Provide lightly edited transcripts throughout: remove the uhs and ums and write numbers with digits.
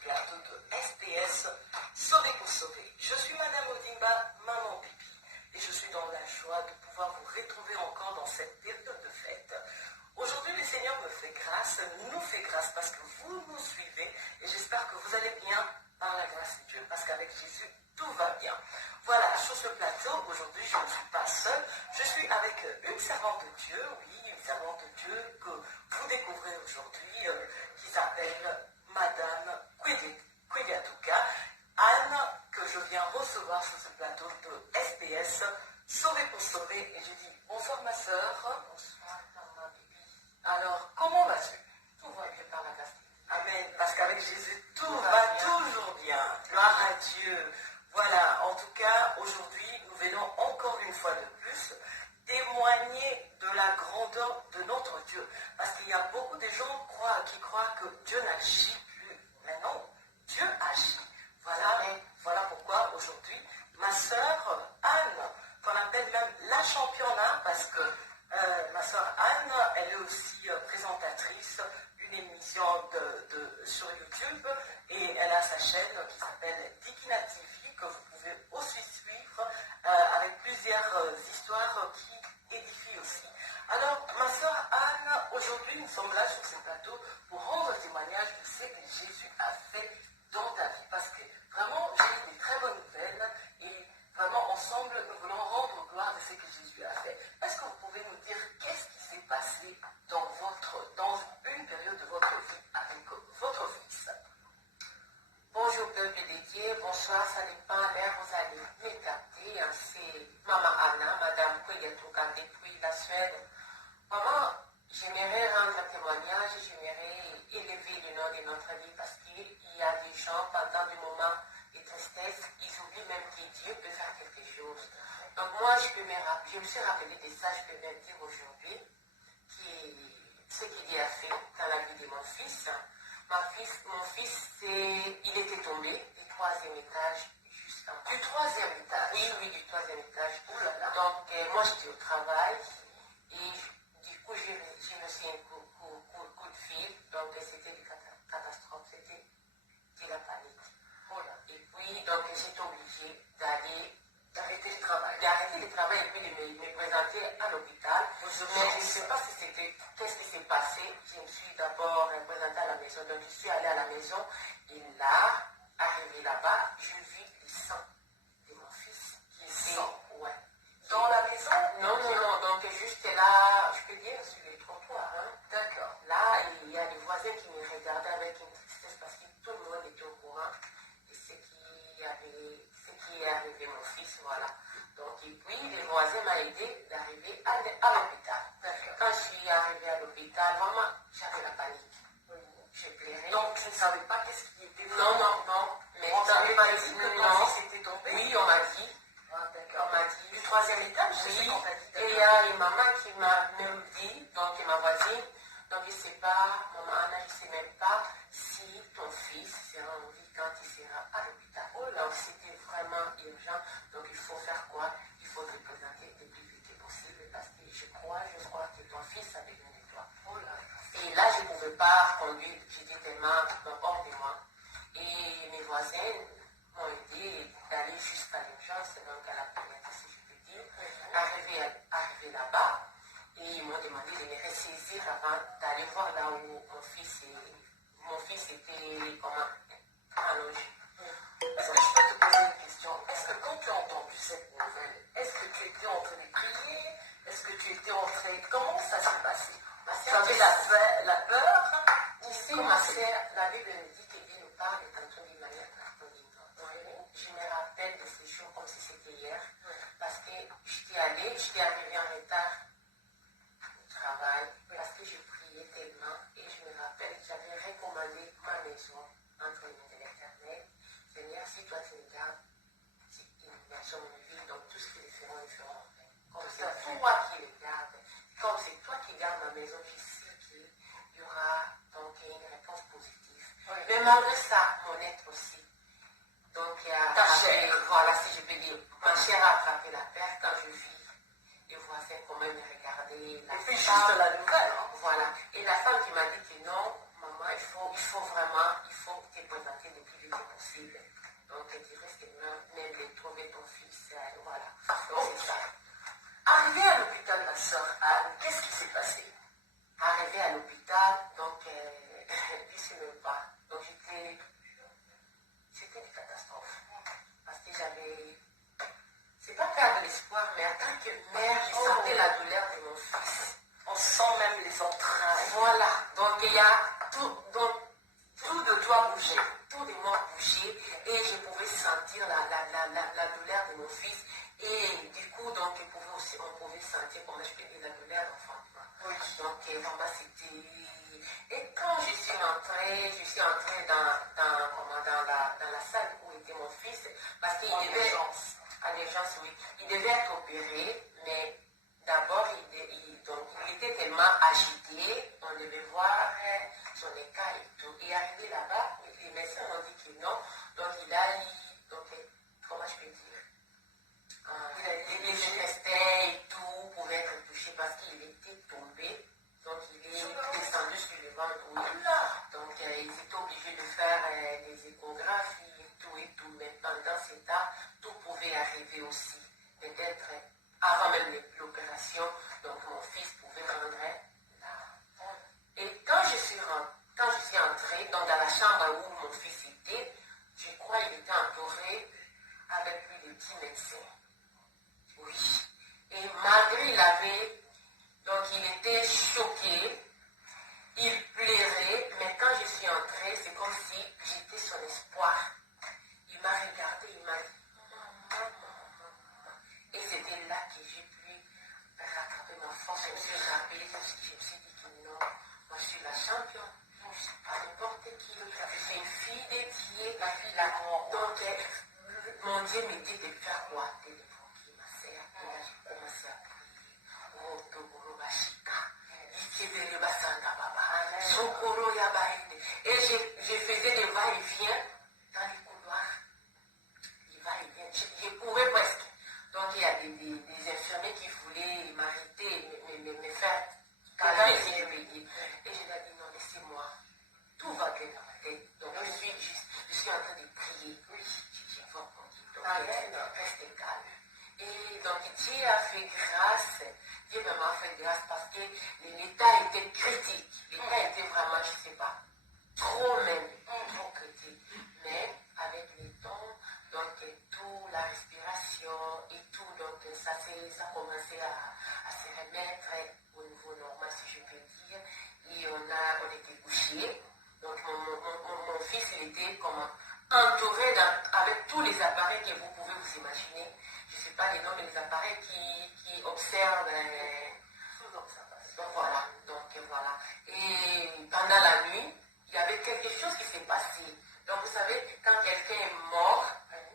plateau de SPS Sauver pour sauver. Je suis Madame Odimba, Maman Pipi, et je suis dans la joie de pouvoir vous retrouver encore dans cette période de fête. Aujourd'hui, le Seigneur me fait grâce, nous fait grâce parce que vous nous suivez et j'espère que vous allez bien par la grâce de Dieu, parce qu'avec Jésus, tout va bien. Voilà, sur ce plateau, aujourd'hui, je ne suis pas seule, je suis avec une servante de Dieu, oui, une servante de Dieu que vous découvrez aujourd'hui, qui s'appelle Madame Kouediatouka, Anne, que je viens recevoir sur ce plateau de SPS, Sauver pour sauver, et je dis bonsoir ma soeur. Bonsoir, maman Bibi. Alors, comment vas-tu? Tout va bien par la grâce. Amen, parce qu'avec Jésus, tout va toujours bien. Gloire à Dieu. Voilà, en tout cas, aujourd'hui, nous venons encore une fois de plus témoigner de la grandeur de notre Dieu. Parce qu'il y a beaucoup de gens qui croient que Dieu n'agit plus. Mais non, Dieu agit. Voilà pourquoi aujourd'hui, ma sœur Anne, qu'on appelle même la championne, parce que ma sœur Anne, elle est aussi présentatrice d'une émission sur YouTube et elle a sa chaîne qui s'appelle Dikina TV, que vous pouvez aussi suivre avec plusieurs histoires qui édifient aussi. Alors, ma sœur Anne, aujourd'hui nous sommes là sur ce plateau pour rendre témoignage de ce que Jésus a fait dans ta vie, parce que vraiment j'ai des très bonnes nouvelles et vraiment ensemble nous voulons rendre gloire de ce que Jésus a fait. Est-ce que vous pouvez nous dire qu'est-ce qui s'est passé dans une période de votre vie avec votre fils? Bonjour peuple de Dieu, bonsoir, ça dépend l'heure vous allez me capter. C'est Maman Anna, Madame Kouediatouka depuis la Suède. Maman, j'aimerais rendre un témoignage, j'aimerais élever le nom de notre vie parce qu'il y a des gens pendant des moments de tristesse, ils oublient même que Dieu peut faire quelque chose. Donc moi, je me suis rappelé de ça, je peux même dire aujourd'hui, ce qu'il Dieu a fait dans la vie de mon fils. Mon fils, il était tombé du troisième étage. Du troisième étage? Oui, du troisième étage. Oh là là. Donc moi, j'étais au travail et du coup, j'ai reçu un coup de fil. Donc c'était une catastrophe, c'était de la panique. Oh là. Et puis, donc j'étais obligée d'arrêter le travail. D'arrêter le travail et puis de me présenter à l'hôpital. Mais je ne sais pas qu'est-ce qui s'est passé. Je me suis d'abord présentée à la maison. Donc je suis allée à la maison et là, arrivé là-bas, je vis le sang de mon fils. Ouais. Dans la maison? Non. Donc juste là, je peux dire sur les trottoirs. Hein. D'accord. Là, il y a des voisins qui me regardaient avec une tristesse parce que tout le monde était au courant de ce qui est arrivé mon fils, voilà. Donc, et puis, les voisins m'ont aidé d'arriver à l'hôpital. Quand je suis arrivée à l'hôpital, vraiment, j'avais la panique. J'ai pleuré. Donc, tu ne savais pas qu'est-ce qui était fait? Non. Mais on t'avait pas dit que ton fils était tombé? Oui, on m'a dit. Ah, d'accord. On m'a dit. Du troisième étage? Oui. Et il y a une maman qui m'a même dit, donc ma voisine, donc je ne sais pas, maman Anna, je ne sais même pas si ton fils sera en vie quand il sera à l'hôpital. Donc c'était vraiment urgent. Donc il faut faire quoi? Il faut te présenter le plus vite possible parce que je crois que ton fils a besoin de toi. Et là, je ne pouvais pas conduire, j'étais tellement hors de moi. Et mes voisins m'ont aidé d'aller jusqu'à l'urgence, donc à la pédiatrie, si je peux dire. Arrivé là-bas, et ils m'ont demandé de me ressaisir avant d'aller voir là où mon fils était allongé. Est-ce que je peux te poser une question? Est-ce que quand tu as entendu cette nouvelle, est-ce que tu étais en train de prier? Est-ce que tu étais en train... Comment ça s'est passé? Tu avais la peur? Ici, ma sœur, la Bible nous dit que Dieu nous parle tantôt d'une manière, tantôt d'une autre. Je me rappelle de ces jours comme si c'était hier, parce que j'étais arrivée en retard au travail, parce que je priais tellement, et je me rappelle que j'avais recommandé ma maison entre les mains de l'Éternel. Seigneur, si toi tu me gardes, c'est une maison une ville, donc tout ce qu'ils feront, ils feront. Comme c'est toi qui les gardes, comme c'est toi qui gardes ma maison, je sais qu'il y aura donc une réponse positive. Mais malgré ça, mon être aussi. Donc, Ta chair. Voilà, si je peux dire, ma chair a attrapé la perte quand je vis les voisins comment me regardaient. Et puis juste la nouvelle. Voilà. Et la femme qui m'a dit que non, maman, il faut te présenter possible. Donc, il reste même de trouver ton fils. Voilà. Donc, c'est ça. Arrivée à l'hôpital, ma soeur Anne, qu'est-ce qui s'est passé? Arrivée à l'hôpital, donc, je ne sais même pas. Donc, c'était une catastrophe. Parce que j'avais. C'est pas perdre l'espoir, mais en tant que mère, je sentais la douleur de mon fils. On sent même les entrailles. Voilà. Donc, il y a tout. Donc, tout de toi bougeait. Tout de moi bougeait. Et je pouvais sentir la douleur de mon fils. Et du coup, donc, on pouvait sentir, comment je peux dire, la douleur d'enfant. Oui. Donc, vraiment, c'était. Et quand je suis entrée dans la salle où était mon fils, parce qu'il devait. À l'urgence, oui. Il devait être opéré, mais d'abord, il était tellement agité, on devait voir son état et tout. Et arrivé là-bas, les médecins ont dit que non. Donc, il a eu, donc, comment je peux dire, les intestins et tout pouvaient être touchés parce qu'il était tombé. Donc, il est descendu sur le ventre. Oui. Donc, ils étaient obligés de faire des échographies et tout. Mais pendant ce temps, tout pouvait arriver aussi. Peut-être avant même l'opération, donc mon fils pouvait rendre là. Et quand je suis entrée dans la chambre où mon fils était, je crois qu'il était entouré avec plus de 10 médecins. Oui. Et malgré il avait, donc il était choqué, il pleurait, mais quand je suis entrée, c'est comme si j'étais son espoir. Il m'a regardé, il m'a dit, maman. Et c'était là que j'ai pu rattraper ma force. Je me suis rappelé, je me suis dit que non, moi je suis la championne. Je ne suis pas n'importe qui. Je suis une fille dédiée. La fille d'amour. Donc, mon Dieu me dit de faire quoi? De l'évoquer ma sœur. Et là, j'ai commencé à prier. Oh, Togoro Bashika. Ikebele Basanda Baba. Sokoro Yabaine. Et je faisais des va-et-vient dans les couloirs. Il va-et-vient. Je courais presque. Donc, il y a des infirmiers qui voulaient m'arrêter, me faire caler, si je peux dire. Et je leur ai dit, non, laissez-moi. Tout va bien dans ma tête. Donc, je suis en train de prier. Oui, je vois pour dire. Donc, restez calme. Et donc, Dieu a fait grâce. Dieu m'a fait grâce parce que l'état était critique. L'état était vraiment, je ne sais pas, trop même, trop critique. Mais, avec le temps, donc, tout, la respiration et tout, donc, ça commençait à se remettre au niveau normal, si je peux dire. Et on était couchés. Donc, mon fils, il était comme entouré avec tous les appareils que vous pouvez vous imaginer. Je ne sais pas les noms, mais les appareils qui observent. Donc voilà. Et pendant la nuit, il y avait quelque chose qui s'est passé. Donc vous savez, quand quelqu'un est mort,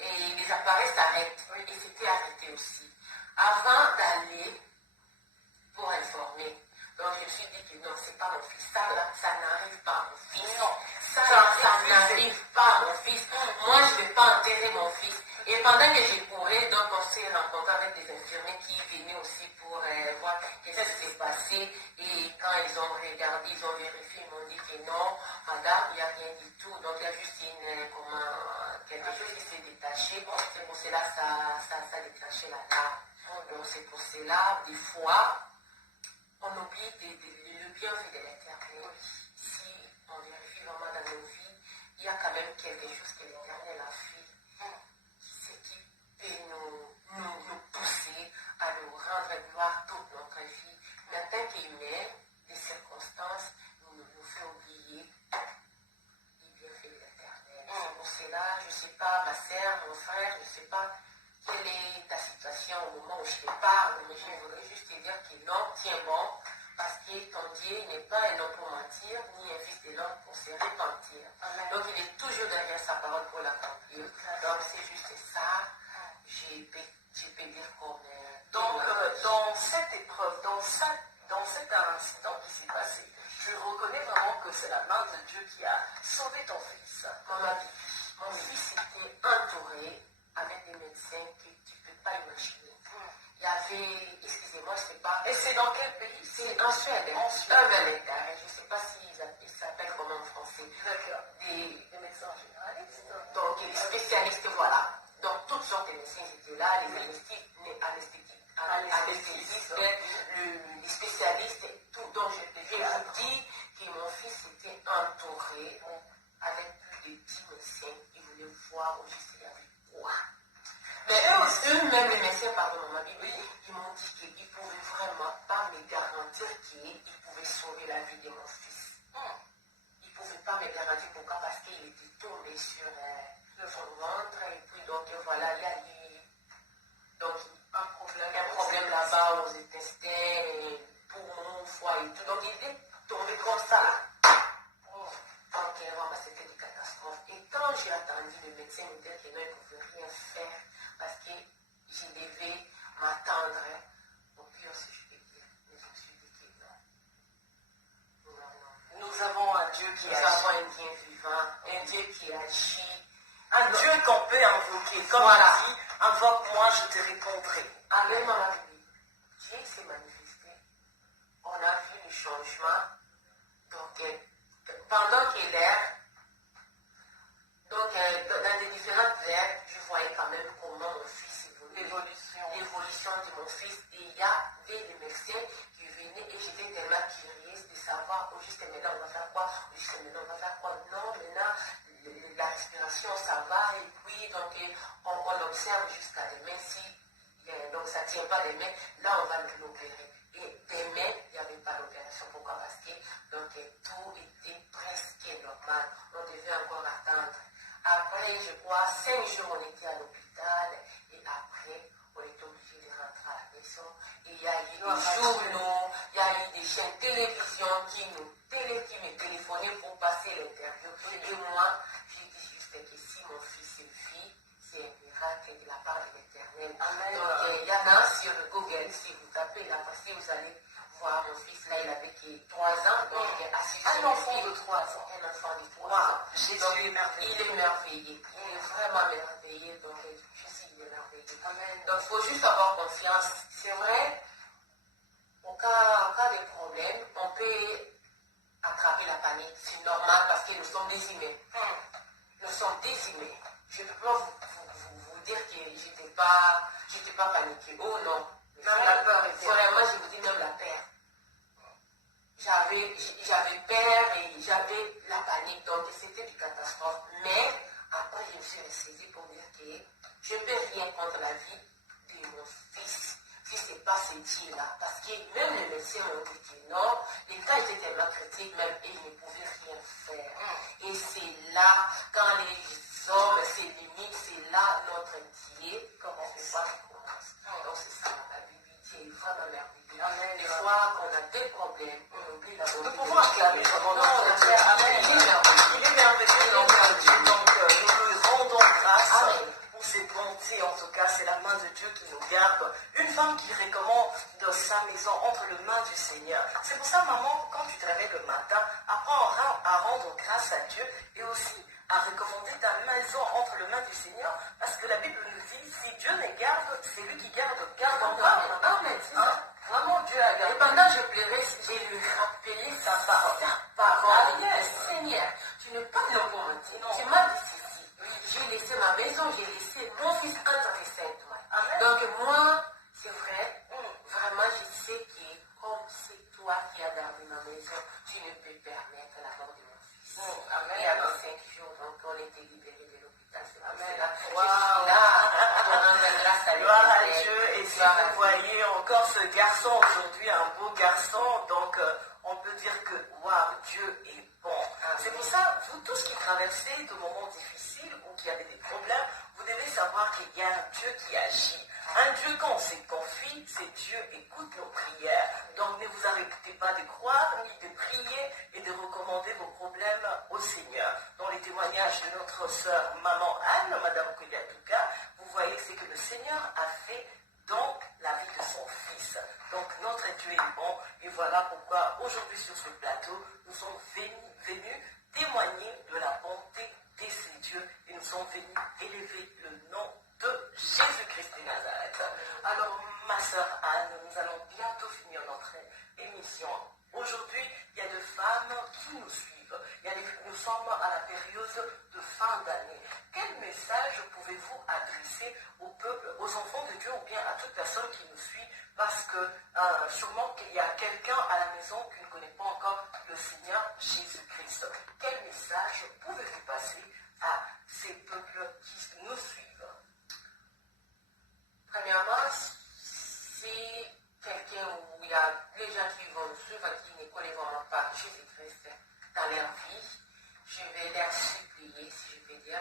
et les appareils s'arrêtent, et c'était arrêté aussi. Avant d'aller pour informer, donc je me suis dit que non, c'est pas mon fils. Ça n'arrive pas à mon fils. Ça n'arrive pas à mon fils. Moi, je ne vais pas enterrer mon fils. Et pendant que j'ai couru, donc on s'est rencontré avec des infirmiers qui venaient aussi pour voir ce qui s'est passé. Et quand ils ont regardé, ils ont vérifié, ils m'ont dit que non, madame, il n'y a rien du tout. Donc il y a juste quelque chose qui s'est détaché. C'est pour cela que ça a détaché la larme. Donc c'est pour cela, des fois, on oublie le bienfait de l'Éternel. Si on vérifie vraiment dans nos vies, il y a quand même quelque chose que l'Éternel a fait. Ce qui peut nous pousser à nous rendre gloire toute notre vie. Mais en tant qu'humains, les circonstances nous fait oublier les bienfaits de l'Éternel. C'est pour cela, je ne sais pas, ma sœur, mon frère, je ne sais pas quelle est ta situation au moment où je te parle, mais je voudrais juste te dire que non, tiens bon, parce que ton Dieu n'est pas un homme pour mentir, ni un fils de l'homme pour se repentir. Donc il est toujours derrière sa parole pour l'accomplir. Donc c'est juste ça, je peux dire comme... Donc dans cette épreuve, dans cet incident qui s'est passé, tu reconnais vraiment que c'est la main de Dieu qui a sauvé ton fils. Mon fils était entouré avec des médecins que tu ne peux pas imaginer. Il y avait, excusez-moi, je ne sais pas. Et c'est dans quel pays? C'est en Suède. Je ne sais pas s'ils s'appellent comment en français. D'accord. Des médecins généralistes. Donc voilà. Donc, toutes sortes de médecins étaient là, les anesthésistes, les spécialistes, tout. Donc, je vous dis que mon fils était entouré avec plus de 10 médecins qui voulaient voir où je avec quoi. Mais eux-mêmes, les médecins, pardon, ma Bible, ils m'ont dit qu'ils ne pouvaient vraiment pas me garantir qu'ils pouvaient sauver la vie de mon fils. Ils ne pouvaient pas me garantir pourquoi, parce qu'il était tombé sur son ventre, et puis donc voilà, il y a eu donc, un problème là-bas aux intestins, poumons, foie et tout. Donc il est tombé comme ça. Donc vraiment c'était une catastrophe. Et quand j'ai attendu le médecin me dire que non, il ne pouvait rien faire parce que je devais m'attendre au pire, si je peux dire. Mais je me suis dit que non. Nous avons un Dieu qui agit. Nous avons un Dieu vivant, un Dieu qui agit. Un Dieu qu'on peut invoquer. Comme voilà. Il dit, invoque-moi, je te répondrai. Amen, dans la Bible. Dieu s'est manifesté. On a vu le changement. Donc, pendant que l'air, donc dans les différentes ères, je voyais quand même comment mon fils évoluait. L'évolution de mon fils. Et il y avait les médecins qui venaient et j'étais tellement curieuse de savoir, au juste maintenant on va faire quoi, au juste maintenant on va faire quoi. Non, maintenant la respiration ça va et puis donc on observe jusqu'à demain si donc ça ne tient pas les mains, là on va l'opérer. Et demain il n'y avait pas l'opération. Pourquoi? Parce que donc tout était presque normal. On devait encore attendre. Après, je crois, 5 jours on était à l'hôpital et après on était obligé de rentrer à la maison. Et il y a eu des journaux, il y a eu des chaînes de télévision qui me téléphonaient pour passer l'interview. Et moi, j'ai dit juste que si mon fils vit, c'est un miracle de la part de l'Éternel. Donc, il y en a sur Google, si vous tapez là, parce que vous allez voir mon fils, là, il avait 3 ans, donc il est assis sur un enfant de 3 ans. Un enfant de 3 ans. Jésus est merveilleux. Il est merveilleux. Il est vraiment merveilleux. Donc, Jésus, il est merveilleux. Amen. Donc, il faut juste avoir confiance. C'est vrai, en cas de problème, on peut attraper la panique. C'est normal parce que nous sommes des humains. Nous sommes des humains. Je ne peux pas vous dire que je n'étais pas paniquée. Oh non. Même la peur était. Vraiment, je vous dis même la peur. J'avais peur et j'avais la panique. Donc, c'était une catastrophe. Mais après, je me suis ressaisie pour dire que je ne peux rien contre la vie de mon fils. Si ce n'est pas ce Dieu-là. Parce que même les médecins ont dit que non, les cas étaient tellement critiques, même et ils ne pouvaient rien faire. Et c'est là, quand les hommes se limitent, c'est là notre Dieu commence à voir qu'il commence. Donc c'est ça, la Bible, Dieu est vraiment merveilleux. Des fois, on a des problèmes, on oublie la bonté. Nous pouvons acclamer son nom. Il est merveilleux, notre Dieu. Donc, nous lui rendons grâce. Amen. Pour ses bontés, en tout cas, c'est la main de Dieu qui nous garde. Une femme qui recommande de sa maison entre les mains du Seigneur. C'est pour ça, maman, quand tu te réveilles le matin, apprends à rendre grâce à Dieu et aussi à recommander ta maison entre les mains du Seigneur. Parce que la Bible nous dit, si Dieu les garde, c'est lui qui garde encore. Amen, c'est ça. Vraiment, Dieu a gardé. Et pendant que je pleurais, j'ai lui rappelé sa parole. Seigneur, tu n'es pas là pour mentir. Tu m'as dit ceci. J'ai laissé ma maison, j'ai laissé mon fils entre tes saintes mains. Donc moi, c'est vrai, vraiment je sais que comme c'est toi qui as gardé ma maison, tu ne peux permettre la mort de mon fils. Il y a 5 jours, donc on était libérés de l'hôpital. C'est pour cela. Je suis là pour rendre grâce à Dieu. Gloire à Dieu. Et si vous voyez encore ce garçon aujourd'hui, un beau garçon, donc on peut dire que waouh, Dieu est bon. C'est pour ça, vous tous qui traversez de moments difficiles ou qui avez des problèmes, vous devez savoir qu'il y a un Dieu qui agit. Un Dieu, quand on se confie, c'est Dieu écoute nos prières. Donc ne vous arrêtez pas de croire, ni de prier et de recommander vos problèmes au Seigneur. Dans les témoignages de notre sœur maman Anne, Madame Koyatuka, vous voyez ce que le Seigneur a fait dans la vie de son fils. Donc notre Dieu est bon et voilà pourquoi aujourd'hui sur ce plateau, nous sommes venus témoigner de la bonté de ces dieux et nous sommes venus élever le nom de Jésus-Christ de Nazareth. Alors ma sœur Anne, nous allons bientôt finir notre émission. Aujourd'hui, il y a des femmes qui nous suivent. Nous sommes à la période de fin d'année. Quel message pouvez-vous adresser au peuple, aux enfants de Dieu ou bien à toute personne qui nous suit? Parce que sûrement qu'il y a quelqu'un à la maison qui ne connaît pas encore le Seigneur Jésus-Christ. Quel message pouvez-vous passer à ces peuples qui nous suivent? Premièrement, si quelqu'un où il y a des gens qui vont nous suivre, qui ne connaissent vraiment pas Jésus-Christ dans leur vie, je vais leur supplier, si je peux dire,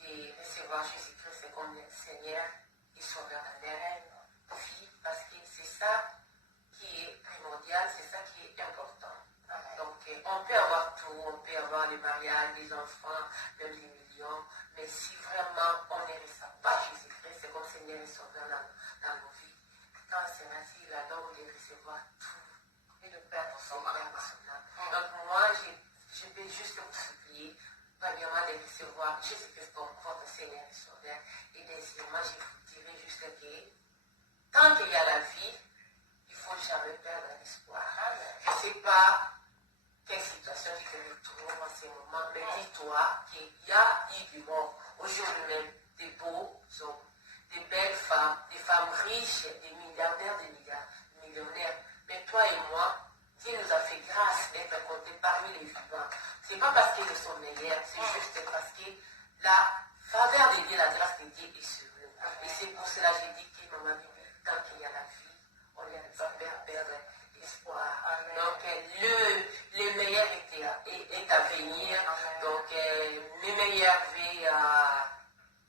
de recevoir Jésus-Christ comme le Seigneur et Sauveur dans leur vie, parce que c'est ça qui est primordial, c'est ça qui est important. Donc, on peut avoir tout, on peut avoir les mariages, les enfants, même des millions, mais si vraiment on ne reçoit pas Jésus-Christ, c'est comme Seigneur et Sauveur dans nos vies, quand c'est ainsi, il a donc de recevoir tout et de perdre son âme. Donc, moi, je peux juste vous supplier, premièrement, de recevoir Jésus-Christ comme votre Seigneur et Sauveur, et deuxièmement, je vous dirai juste que tant qu'il y a la vie, il ne faut jamais perdre l'espoir. Je ne sais pas quelle situation tu te retrouves en ce moment, mais dis-toi qu'il y a eu du monde aujourd'hui même, des beaux hommes, des belles femmes, des femmes riches, des milliardaires, des millionnaires. Mais toi et moi, Dieu nous a fait grâce d'être comptés parmi les vivants. Ce n'est pas parce qu'ils sont meilleurs, c'est juste parce que la faveur de Dieu, la grâce de Dieu est sur nous. Et c'est pour cela que j'ai dit que dans ma vie, tant qu'il y a la vie, on ne va pas perdre espoir. Donc, le meilleur est à venir. Donc, mes meilleurs vœux à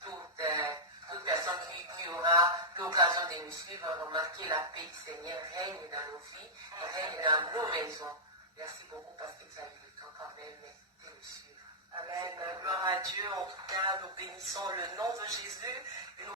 toute personne qui aura l'occasion de nous suivre, remarquer la paix du Seigneur règne dans nos vies, règne dans nos maisons. Merci beaucoup parce que tu as eu le temps quand même de nous suivre. Amen. Gloire à Dieu. En tout cas, nous bénissons le nom de Jésus.